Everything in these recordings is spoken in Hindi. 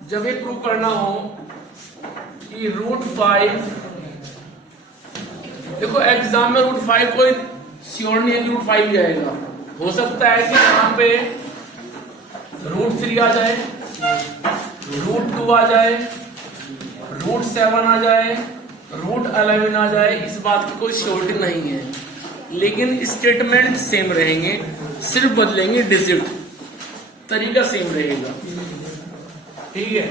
जब ये प्रूव करना हो कि √5, देखो एग्जाम में √5 कोई श्योर नहीं है कि √5 ही आएगा। हो सकता है कि यहाँ पे √3 आ जाए, √2 आ जाए, √7 आ जाए, √11 आ जाए, इस बात की कोई श्योरिटी नहीं है, लेकिन स्टेटमेंट सेम रहेंगे, सिर्फ बदलेंगे डिजिट, तरीका सेम रहेगा। ठीक है,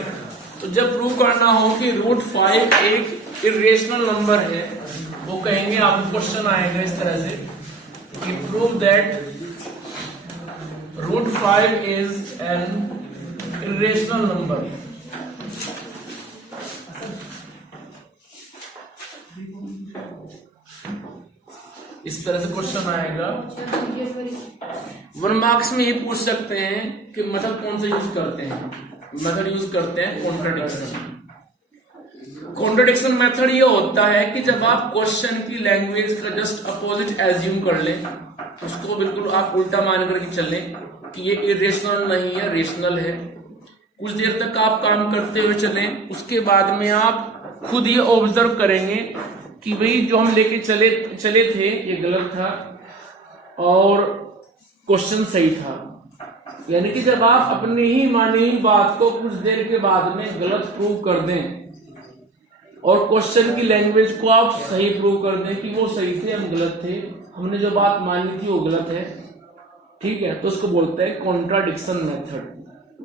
तो जब प्रूव करना हो कि √5 एक इरेशनल नंबर है, वो कहेंगे, आपको क्वेश्चन आएगा इस तरह से कि prove that √5 is an irrational number. इस तरह से क्वेश्चन आएगा। 1 मार्क्स में ये पूछ सकते हैं कि मेथड कौन सा यूज करते हैं। मेथड यूज करते हैं कॉन्ट्राडिक्शन। कॉन्ट्राडिक्शन मेथड ये होता है कि जब आप क्वेश्चन की लैंग्वेज का जस्ट अपोजिट एज्यूम कर लें, उसको बिल्कुल आप उल्टा मान करके चलें कि ये इरेशनल नहीं है, रेशनल है। कुछ देर तक आप काम करते हुए चलें, उसके बाद में आप खुद ये ऑब्जर्व करेंगे कि भाई जो हम लेके चले थे ये गलत था और क्वेश्चन सही था। यानी कि जब आप अपनी ही मानी हुई बात को कुछ देर के बाद में गलत प्रूव कर दें और क्वेश्चन की लैंग्वेज को आप सही प्रूव कर दें कि वो सही थे, हम गलत थे, हमने जो बात मानी थी वो गलत है, ठीक है, तो उसको बोलते हैं कॉन्ट्राडिक्शन मेथड।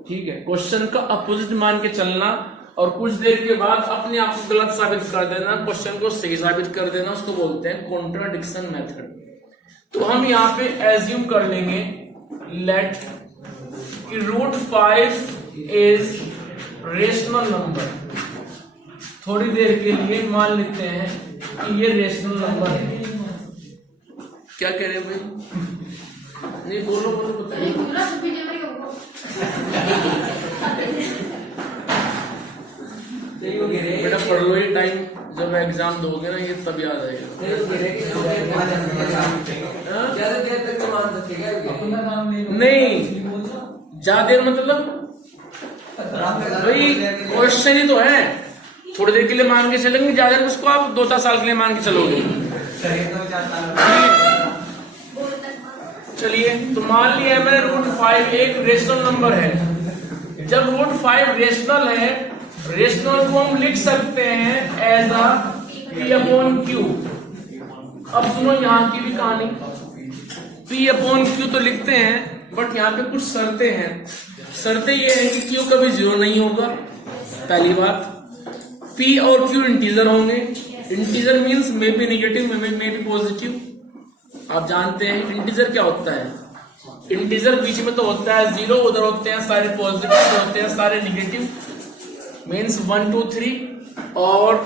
ठीक है, क्वेश्चन का अपोजिट मान के चलना और कुछ देर के बाद अपने आप को गलत साबित कर देना, क्वेश्चन को सही साबित कर देना, उसको बोलते हैं कॉन्ट्राडिक्शन मेथड। तो हम यहाँ पे एज्यूम कर लेंगे लेट कि √5 इज रेशनल नंबर। थोड़ी देर के लिए मान लेते हैं कि ये रेशनल नंबर है। क्या कह रहे हैं भाई? नहीं, बोलो बताइए। बेटा पढ़ लो, ये टाइम जब एग्जाम दोगे ना ये तब याद आएगा। नहीं, ज्यादा देर मतलब भाई क्वेश्चन ही तो है, थोड़ी देर के लिए मान के चलेंगे, ज्यादा देर उसको आप 2-4 साल के लिए मान के चलोगे। चलिए, तो मान लिया मैंने √5 एक रेशनल नंबर है। जब √5 रेशनल है, रेशनल को हम लिख सकते हैं एज अ P/Q। अब सुनो यहाँ की भी कहानी। P/Q तो लिखते हैं, बट यहाँ पे कुछ शर्तें हैं। शर्तें ये है कि Q कभी 0 नहीं होगा, पहली बात। P और Q इंटीजर होंगे। Integer means may be negative, may be positive. आप जानते हैं इंटीजर क्या होता है। इंटीजर बीच में तो होता है 0, उधर होते हैं सारे पॉजिटिव, होते हैं सारे निगेटिव, मीन्स 1, 2, 3 और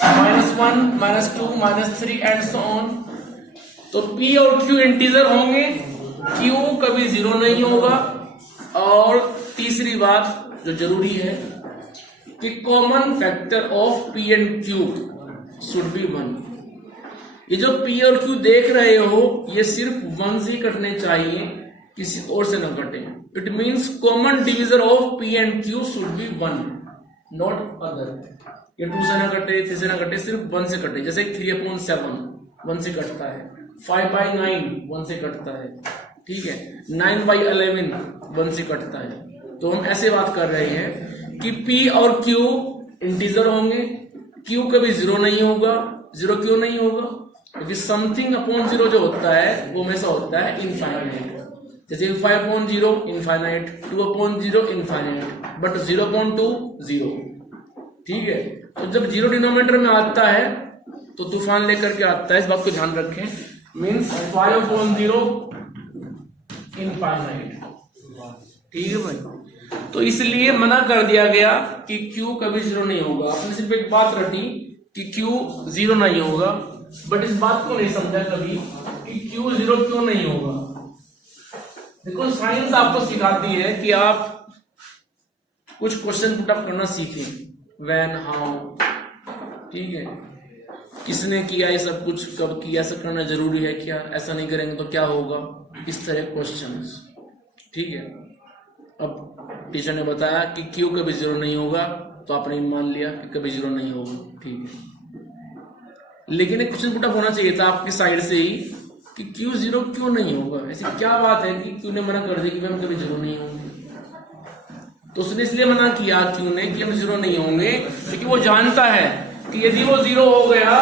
-1, -2, -3 एंड सो ऑन। तो P और Q इंटीजर होंगे, Q कभी 0 नहीं होगा। और तीसरी बात जो जरूरी है कि common factor of P and Q should be 1। ये जो P और Q देख रहे हो ये सिर्फ 1 से कटने चाहिए, किसी और से न कटे। It means common division of P and Q should be 1, not other. ये 2 से न कटे, 3 से न कटे, सिर्फ 1 से कटे। जैसे 3/7 1 से कटता है, 5/9 1 से कटता है, ठीक है, 9/11 1 से कटता है। तो हम ऐसे बात कर रहे हैं कि P और Q इंटीजर होंगे, Q कभी 0 नहीं होगा। 0 क्यों नहीं होगा? क्योंकि समथिंग अपॉन 0 जो होता है वो हमेशा होता है इनफाइनाइट। जैसे 5/0 इनफाइनाइट, 2/0 इनफाइनाइट, बट 0/2 0। ठीक है, तो जब 0 डिनोमिनेटर में आता है तो तूफान लेकर के आता है, इस बात को ध्यान रखें। Means 5/0 infinite. ठीक है भाई, तो इसलिए मना कर दिया गया कि Q कभी 0 नहीं होगा। आपने सिर्फ एक बात रटी कि Q 0 नहीं होगा, बट इस बात को नहीं समझा कभी कि Q 0 क्यों नहीं होगा। देखो, साइंस आपको सिखाती है कि आप कुछ क्वेश्चन पुट अप करना सीखें। व्हेन, हाउ, ठीक है, किसने किया ये सब कुछ, कब किया, ऐसा करना जरूरी है क्या, ऐसा नहीं करेंगे तो क्या होगा, इस तरह क्वेश्चंस। ठीक है, अब टीचर ने बताया कि क्यू कभी 0 नहीं होगा, तो आपने मान लिया कि कभी 0 नहीं होगा, ठीक है। लेकिन एक क्वेश्चन पुट अप होना चाहिए था आपकी साइड से ही कि क्यू 0 क्यों नहीं होगा, ऐसी क्या बात है कि क्यू ने मना कर दिया कि हम कभी 0 नहीं होंगे। तो उसने इसलिए मना किया क्यू ने कि हम 0 नहीं होंगे, क्योंकि वो जानता है कि यदि वो 0 हो गया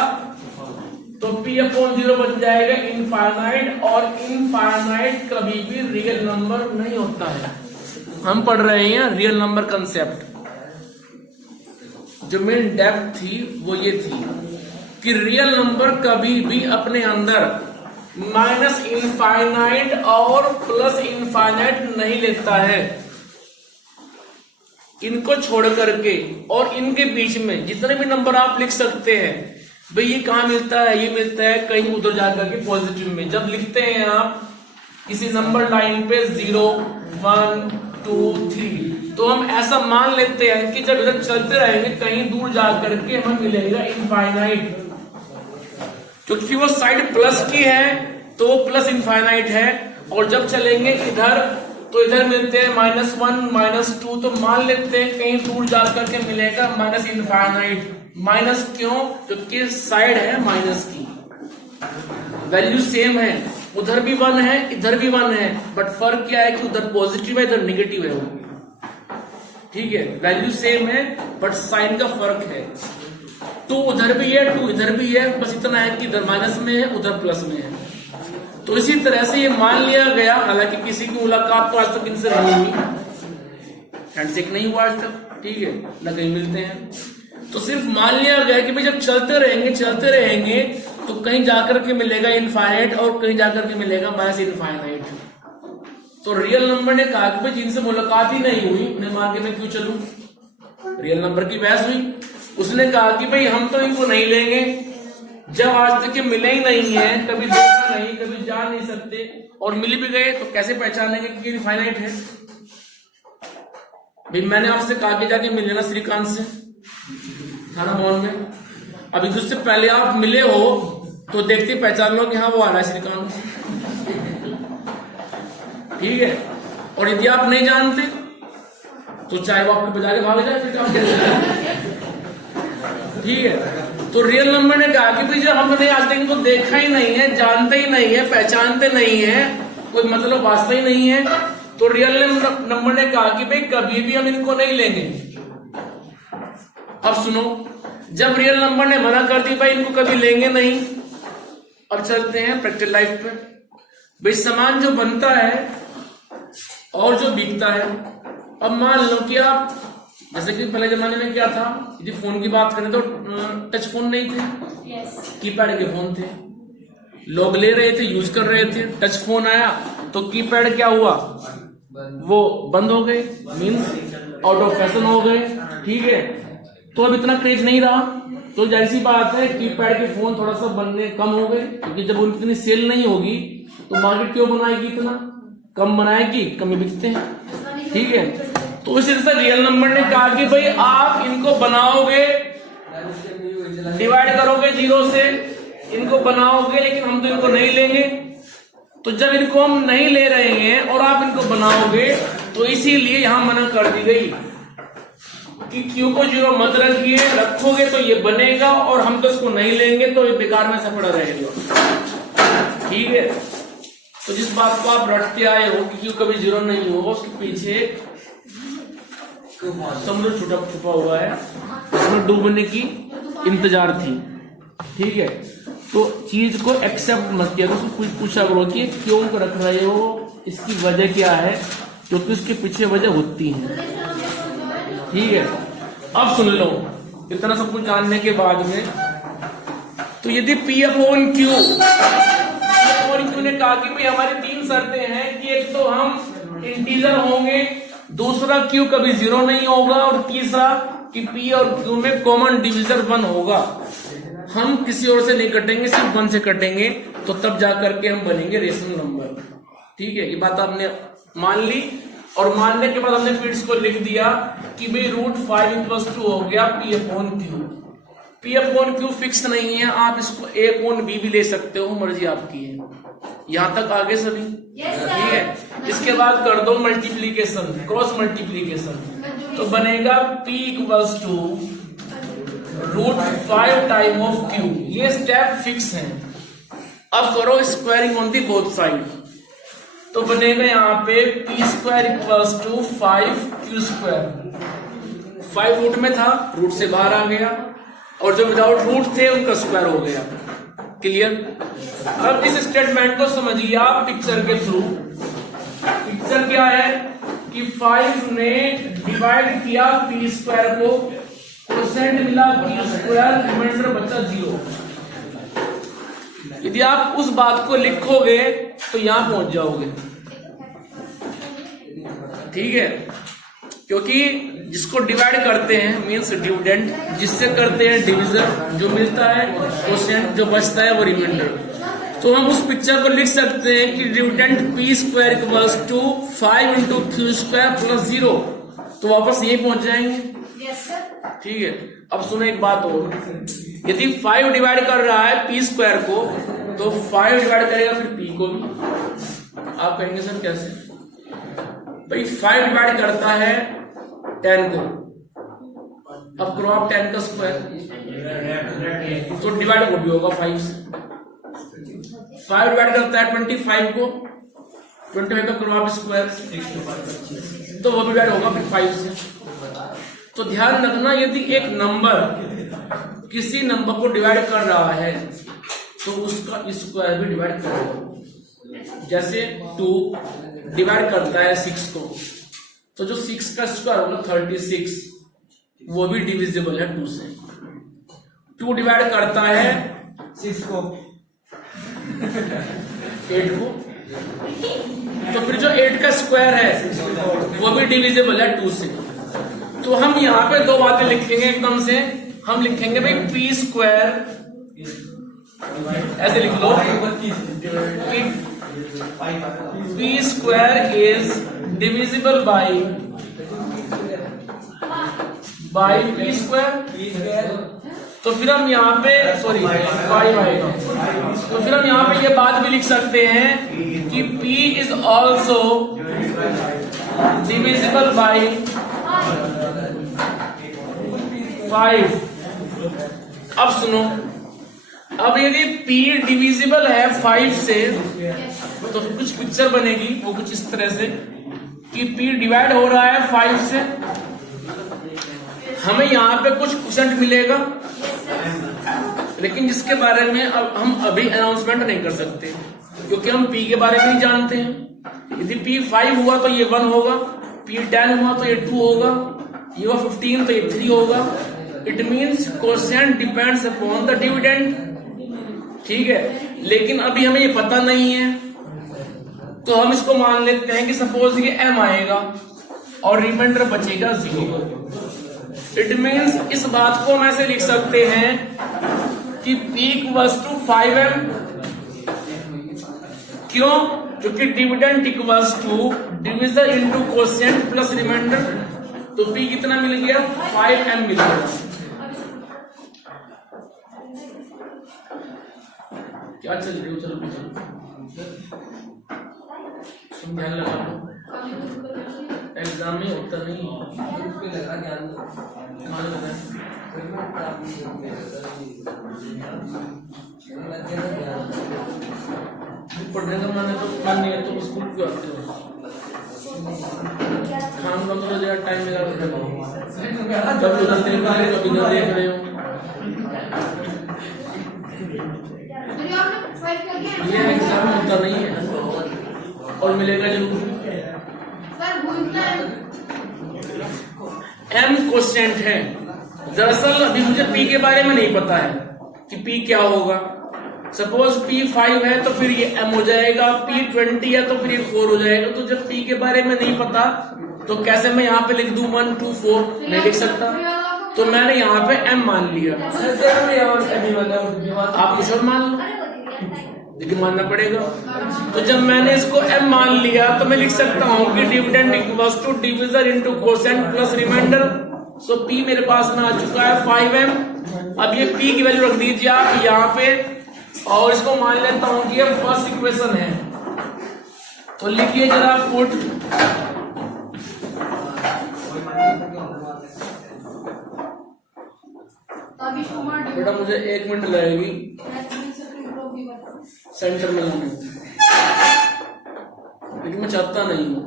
तो P/0 बन जाएगा इनफाइनाइट, और इनफाइनाइट कभी भी रियल नंबर नहीं होता है। हम पढ़ रहे हैं रियल नंबर कंसेप्ट। जो मेन डेप्थ थी वो ये थी कि रियल नंबर कभी भी अपने अंदर माइनस इनफाइनाइट और प्लस इनफाइनाइट नहीं लेता है। इनको छोड़ करके और इनके बीच में जितने भी नंबर आप लिख सकते हैं, भाई ये कहां मिलता है, ये मिलता है कहीं उधर जाकर के पॉजिटिव में। जब लिखते हैं आप किसी नंबर लाइन पे 0, 1, 2, 3, तो हम ऐसा मान लेते हैं कि जब इधर चलते रहेंगे कहीं दूर जाकर के हमें मिलेगा इनफाइनाइट, क्योंकि वो साइड प्लस की है तो वो प्लस इनफाइनाइट है। और जब चलेंगे इधर तो इधर मिलते हैं -1, -2, तो मान लेते हैं कहीं दूर जाकर के मिलेगा माइनस इनफाइनाइट। माइनस क्यों? क्योंकि साइड है माइनस की, वैल्यू सेम है, उधर भी 1 है इधर भी 1 है, बट फर्क क्या है कि उधर पॉजिटिव है इधर निगेटिव है, ठीक है। वैल्यू सेम है बट साइन का फर्क है। 2 उधर भी है 2 इधर भी है, बस इतना है कि इधर माइनस में है उधर प्लस में है। तो इसी तरह से ये मान लिया गया, हालांकि किसी की मुलाकात तो आज तक इनसे नहीं हुई, हैंडशेक नहीं हुआ आज तक, ठीक है, न कहीं मिलते हैं, तो सिर्फ मान लिया गया कि भाई जब चलते रहेंगे तो कहीं जाकर के मिलेगा इनफाइनाइट और कहीं जाकर के मिलेगा माइनस इनफाइनाइट। तो रियल नंबर ने कहा कि भाई जिनसे मुलाकात ही नहीं हुई उन्हें मान के मैं क्यों चलूं। रियल नंबर की बहस हुई, उसने कहा कि भाई हम तो इनको नहीं लेंगे, जब आज तक ये मिले ही नहीं है, कभी देखा नहीं, कभी जान नहीं सकते, और मिल भी गए तो कैसे पहचानेंगे कि इनफाइनाइट है। भाई मैंने आपसे कहा कि जाके मिल लेना श्रीकांत से थाना मॉल में, अभी उससे पहले आप मिले हो तो देखते पहचान लो कि हाँ वो आ रहा है श्रीकांत, ठीक है। और यदि आप नहीं जानते तो चाहे वो आपके बजा के भाग जाए फिर काम कैसे, ठीक है। तो रियल नंबर ने कहा कि भाई जब हमने आज तक इनको देखा ही नहीं है, जानते ही नहीं है, पहचानते नहीं है, कोई मतलब वास्ता ही नहीं है, तो रियल नंबर ने कहा कि भाई कभी भी हम इनको नहीं लेंगे। अब सुनो, जब रियल नंबर ने मना कर दी भाई इनको कभी लेंगे नहीं, अब चलते हैं प्रैक्टिकल लाइफ पे। भाई सामान जो बनता है और जो बिकता है, अब मान लो कि आप जैसे कि पहले जमाने में क्या था, यदि फोन की बात करें तो टच फोन नहीं थे, कीपैड के फोन थे, लोग ले रहे थे, यूज कर रहे थे। टच फोन आया तो कीपैड क्या हुआ, वो बंद हो गए, मीन्स आउट ऑफ फैशन हो गए, ठीक है। तो अब इतना क्रेज नहीं रहा, तो जैसी बात है कीपैड के फोन थोड़ा सा बनने कम हो गए, क्योंकि जब उनकी इतनी सेल नहीं होगी तो मार्केट क्यों बनाएगी, इतना कम बनाएगी, कम ही बिकते हैं, ठीक है। तो इसी तरह रियल नंबर ने कहा कि भाई आप इनको बनाओगे, डिवाइड करोगे 0 से, इनको बनाओगे, लेकिन हम तो इनको नहीं लेंगे। तो जब इनको हम नहीं ले रहे हैं और आप इनको बनाओगे, तो इसीलिए यहां मना कर दी गई कि क्यू को 0 मत रखिए, रखोगे तो ये बनेगा और हम तो इसको नहीं लेंगे तो ये बेकार में से पड़ा रहेगा, ठीक है। तो जिस बात को आप रटते आए हो कि क्यू कभी 0 नहीं होगा, उसके पीछे समुद्र छुपा हुआ है, उसमें डूबने की इंतजार थी, ठीक है। तो चीज को एक्सेप्ट मत किया, तो कुछ पूछा करो कि क्यों को रख रहे हो, इसकी वजह क्या है, क्योंकि उसके पीछे वजह होती है, ठीक है। अब सुन लो, इतना सब कुछ जानने के बाद में, तो यदि P/Q ने कहा कि भाई हमारी 3 शर्तें हैं कि एक तो हम इंटीजर होंगे, दूसरा Q कभी 0 नहीं होगा, और तीसरा कि P और Q में कॉमन डिविजन 1 होगा। हम किसी और से नहीं कटेंगे, सिर्फ 1 से कटेंगे, तो तब जाकर के हम बनेंगे रेशनल नंबर, ठीक है। ये बात आपने मान ली, और मानने के बाद हमने फिर इसको लिख दिया कि भाई √5 = 2 हो गया P/Q। P/Q फिक्स नहीं है, आप इसको A/B भी ले सकते हो, मर्जी आपकी है, यहां तक आगे सभी ठीक है। इसके बाद कर दो मल्टीप्लीकेशन, क्रॉस मल्टीप्लीकेशन, तो बनेगा P equals to √5 time of Q। ये स्टेप फिक्स है। अब करो squaring on the both side, तो बनेगा यहाँ पे P² equals to 5Q²। 5 root में था, रूट से बाहर आ गया, और जो विदाउट रूट थे उनका स्क्वायर हो गया। क्लियर? अब इस स्टेटमेंट को समझिए आप पिक्चर के थ्रू। पिक्चर क्या है कि 5 ने डिवाइड किया P² को, क्वोशिएंट मिला Q², रिमाइंडर बचा 0। यदि आप उस बात को लिखोगे तो यहां पहुंच जाओगे, ठीक है, क्योंकि जिसको डिवाइड करते हैं मींस डिविडेंड, जिससे करते हैं डिवीजन, जो मिलता है क्वोशिएंट, जो बचता है वो रिमाइंडर। तो हम उस पिक्चर को लिख सकते हैं कि dividend P² equals to 5 × Q² + 0, तो वापस यही पहुंच जाएंगे। ठीक है। अब सुनो एक बात और, यदि 5 डिवाइड कर रहा है P² को, तो 5 डिवाइड करेगा फिर P को भी। आप कहेंगे सर कैसे? भाई 5 डिवाइड करता है 10 को, अब करो आप 10 का स्क्वायर, तो डिवाइड वो भी होगा 5 से। 5 डिवाइड करता है 25 को, 25 का करो आप स्क्वायर, तो वो भी डिवाइड होगा फिर 5 से। तो ध्यान रखना, यदि एक नंबर किसी नंबर को डिवाइड कर रहा है तो उसका स्क्वायर भी डिवाइड करेगा। जैसे 2 डिवाइड करता है 6 को, तो जो 6 का स्क्वायर होगा 36, वो भी डिविजिबल है 2 से। 2 डिवाइड करता है 6 को, 8 को, तो फिर जो 8 का स्क्वायर है वो भी डिविजिबल है 2 से। तो हम यहाँ पे दो बातें लिखेंगे एकदम से। हम लिखेंगे भाई P² ऐसे लिख लो, P² is divisible by P²। तो फिर हम यहाँ पे 5 आएगा, तो फिर हम यहाँ पे ये बात भी लिख सकते हैं कि P is also divisible by 5। अब सुनो, अब यदि P डिविजिबल है 5 से, तो कुछ पिक्चर बनेगी वो कुछ इस तरह से कि P डिवाइड हो रहा है 5 से, हमें यहाँ पे कुछ क्वोशिएंट मिलेगा, लेकिन जिसके बारे में अब हम अभी अनाउंसमेंट नहीं कर सकते, क्योंकि हम P के बारे में नहीं जानते हैं। यदि P 5 हुआ तो ये 1 होगा, P 10 हुआ तो ये 2 होगा, ये 15 तो ये 3 होगा। It means quotient depends upon the dividend, ठीक है। लेकिन अभी हमें ये पता नहीं है, तो हम इसको मान लेते हैं कि सपोज ये M आएगा और रिमाइंडर बचेगा 0। इट मीन्स इस बात को हम ऐसे लिख सकते हैं कि P इक्वल्स टू 5M। क्यों? क्योंकि dividend equals to division into quotient plus remainder. तो P कितना मिल गया? 5M मिल गया। क्या चल रही हो? चलो तुम ध्यान लगा लो, एग्जाम में होता नहीं पढ़ने का मन है तो मन नहीं है तो स्कूल क्यों आते हो? खान का तो जरा टाइम मिला कभी उधर देख रहे हो, कभी इधर देख रहे हो। ये एग्जाम होता नहीं है और मिलेगा जरूर। M क्वोशिएंट है। दरअसल अभी मुझे P के बारे में नहीं पता है कि P क्या होगा। सपोज P 5 है तो फिर ये M हो जाएगा, P 20 है तो फिर ये 4 हो जाएगा। तो जब P के बारे में नहीं पता तो कैसे मैं यहाँ पे लिख दूं 1 2 4? नहीं लिख सकता, तो मैंने यहाँ पे M मान लिया। आप कुछ और मान लो, लेकिन मानना पड़ेगा। तो जब मैंने इसको M मान लिया तो मैं लिख सकता हूँ कि dividend equals to division into quotient plus remainder. So P मेरे पास में आ चुका है 5M। अब ये P की वैल्यू रख दीजिए आप यहाँ पे, और इसको मान लेता हूँ कि ये फर्स्ट इक्वेशन है। तो लिखिए जरा पुट बेटा मुझे 1 मिनट लगेगी सेंटर में लाने, लेकिन मैं चाहता नहीं हूं।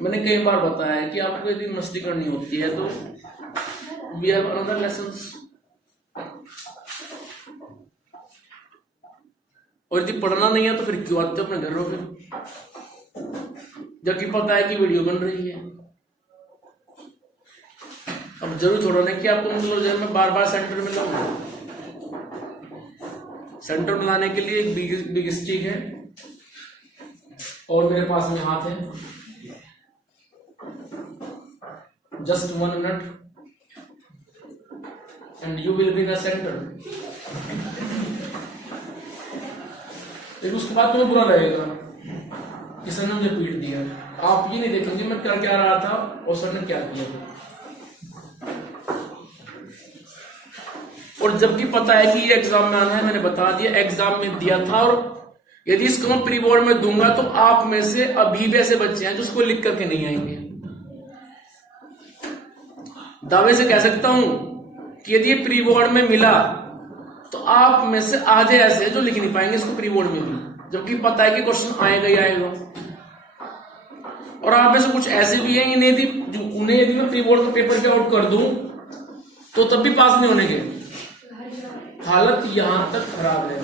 मैंने कई बार बताया है कि आपको यदि मस्ती करनी होती है तो वी हैव अनदर लेसन्स, और यदि पढ़ना नहीं है तो फिर क्यों आते हो अपने घर में, फिर जबकि पता है कि वीडियो बन रही है। अब जरूर थोड़ा नहीं कि आपको मतलब जो है मैं बार बार सेंटर में लाऊंगा। सेंटर में लाने के लिए एक बिग स्टिक है और मेरे पास में हाथ है। Just 1 minute and you will be the centre. लेकिन उसके बाद तुम्हें बुरा लगेगा कि सर ने मुझे पीट दिया। आप ये नहीं देखेंगे मैं कर क्या रहा था और सर ने क्या किया, और जबकि पता है कि ये एग्जाम में आना है। मैंने बता दिया एग्जाम में दिया था, और यदि इसको मैं प्री बोर्ड में दूंगा तो आप में से अभी भी ऐसे बच्चे हैं जो उसको लिख करके नहीं आएंगे। दावे से कह सकता हूं कि यदि ये प्री बोर्ड में मिला तो आप में से आधे ऐसे जो लिख नहीं पाएंगे इसको प्री बोर्ड में भी, जबकि पता है कि क्वेश्चन आएगा ही आएगा। और आप में से कुछ ऐसे भी हैं उन्हें यदि मैं प्री बोर्ड का पेपर के आउट कर दूं तो तब भी पास नहीं होने के, हालत यहां तक खराब है।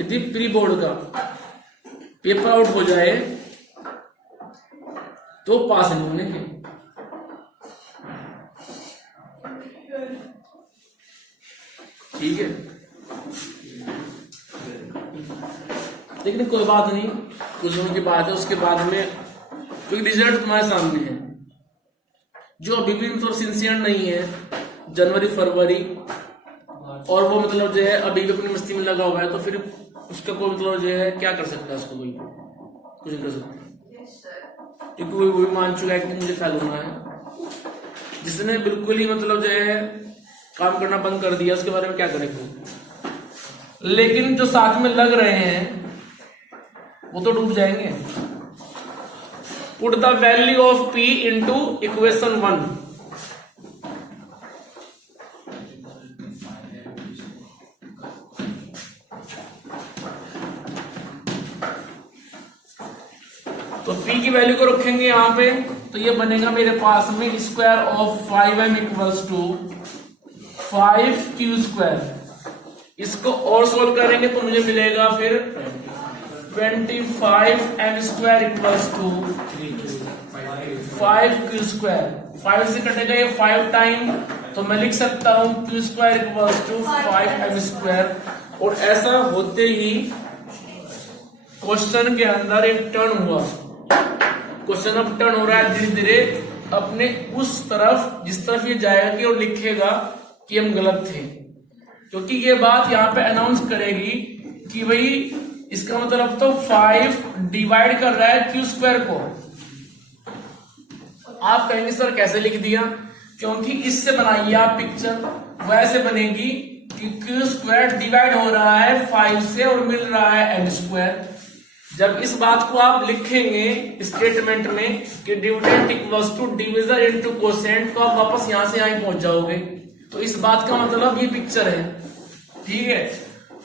यदि प्री बोर्ड का पेपर आउट हो जाए तो पास नहीं होने के। ठीक है, लेकिन कोई बात नहीं, कुछ दिनों की बात है। उसके बाद में क्योंकि रिजल्ट तुम्हारे सामने है, जो अभी भी मतलब सिंसियर नहीं है जनवरी फरवरी, और वो मतलब जो है अभी भी अपनी मस्ती में लगा हुआ है, तो फिर उसका कोई मतलब जो है क्या कर सकता है, उसको कोई कुछ नहीं कर सकता, क्योंकि वो भी मान चुका है कि मुझे फेल होना है। जिसने बिल्कुल ही मतलब जो है काम करना बंद कर दिया उसके बारे में क्या करेंगे। लेकिन जो साथ में लग रहे हैं वो तो डूब जाएंगे। Put the value of P into equation 1। तो P की वैल्यू को रखेंगे यहां पे, तो ये बनेगा मेरे पास में square of 5m equals to 5q²। इसको और सोल्व करेंगे तो मुझे मिलेगा फिर 25m² इक्वल्स टू 5q²। 5 से कटेगा ये 5 टाइम, तो मैं लिख सकता हूं q² इक्वल्स टू 5m²। और ऐसा होते ही क्वेश्चन के अंदर एक टर्न हुआ। क्वेश्चन अब टर्न हो रहा है धीरे धीरे अपने उस तरफ जिस तरफ ये जाएगा कि और लिखेगा कि हम गलत थे, क्योंकि ये बात यहाँ पे अनाउंस करेगी कि भाई इसका मतलब तो 5 डिवाइड कर रहा है q² को। आप कहेंगे सर कैसे लिख दिया, क्योंकि इससे बनाइए आप पिक्चर, वैसे बनेगी कि q² डिवाइड हो रहा है 5 से और मिल रहा है m²। जब इस बात को आप लिखेंगे स्टेटमेंट में कि dividend equals to division into quotient, तो आप वापस यहां से यहीं पहुंच जाओगे। तो इस बात का मतलब ये पिक्चर है, ठीक है।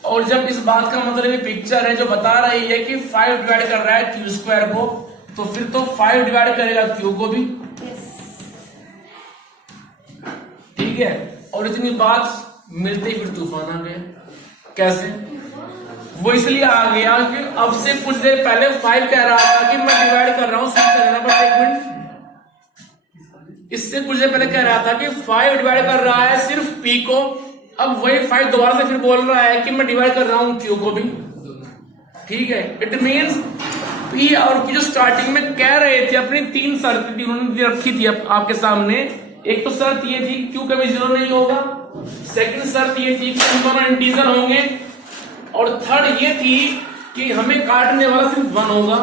और जब इस बात का मतलब ये पिक्चर है जो बता रही है कि 5 डिवाइड कर रहा है q² को, तो फिर तो 5 डिवाइड करेगा q को भी, ठीक है। और इतनी बात मिलते ही फिर तूफान आ गया। कैसे? वो इसलिए आ गया कि अब से कुछ देर पहले 5 कह रहा था कि मैं डिवाइड कर रहा हूं, सुन करना बस एक मिनट। इससे कुछ देर पहले कह रहा था कि 5 डिवाइड कर रहा है सिर्फ P को, अब वही 5 दोबारा से फिर बोल रहा है कि मैं डिवाइड कर रहा हूं Q को भी, ठीक है। इट मींस P और Q जो स्टार्टिंग में कह रहे थे अपनी 3 शर्तें उन्होंने रखी थी आपके सामने। एक तो शर्त ये थी Q कभी 0 नहीं होगा, सेकंड शर्त ये थी कि दोनों इंटीजर होंगे, और थर्ड ये थी कि हमें काटने वाला सिर्फ 1 होगा।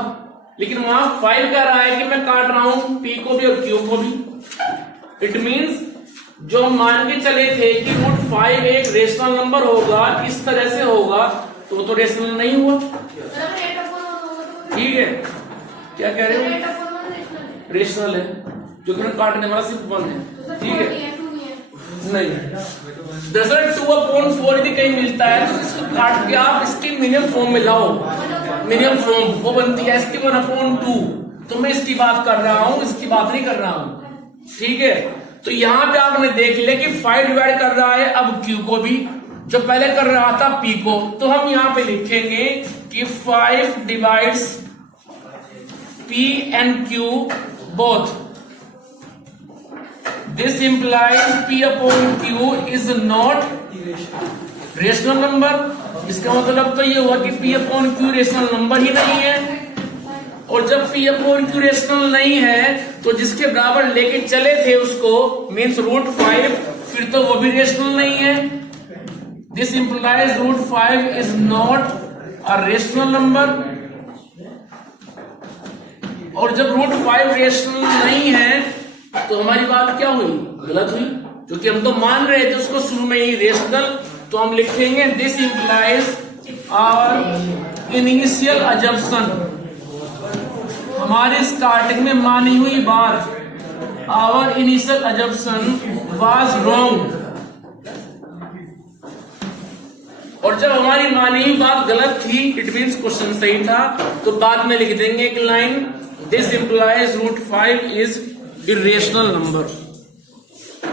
लेकिन वहां 5 कह रहा है कि मैं काट रहा हूं P को भी और Q को भी। इट मींस जो हम मान के चले थे कि √5 एक रेशनल नंबर होगा, इस तरह से होगा, तो रेशनल नहीं हुआ। ठीक है, क्या कह रहे हो? रेशनल है, जो कि काटने वाला सिर्फ 1 है। ठीक है, नहीं दरअसल 2/4 यदि कहीं मिलता है तो इसको काट के आप इसकी मिनिमम फॉर्म में लाओ। मिनिमम फॉर्म वो बनती है इसकी 1/2। तो मैं इसकी बात कर रहा हूं, इसकी बात नहीं कर रहा हूं। ठीक है, तो यहां पे आपने देख लिया कि 5 डिवाइड कर रहा है अब Q को भी, जो पहले कर रहा था P को। तो हम यहां पे लिखेंगे कि 5 divides P and Q both. This implies P/Q is not rational number. इसका मतलब तो ये हुआ कि P/Q रेशनल नंबर ही नहीं है। और जब P/Q रेशनल नहीं है तो जिसके बराबर लेके चले थे उसको मीन्स √5, फिर तो वो भी रेशनल नहीं है। This implies √5 is not a rational number. और जब √5 रेशनल नहीं है तो हमारी बात क्या हुई? गलत हुई, क्योंकि हम तो मान रहे थे उसको शुरू में ही रेशनल। तो हम लिखेंगे this implies our initial assumption, हमारी स्टार्टिंग में मानी हुई बात, our initial assumption was wrong. और जब हमारी मानी हुई बात गलत थी, इट मीन्स क्वेश्चन सही था। तो बाद में लिख देंगे एक line, this implies √5 is irrational number.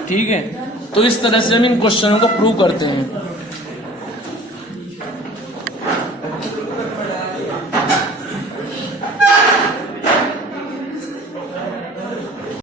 ठीक है, तो इस तरह से हम इन क्वेश्चनों को प्रूव करते हैं।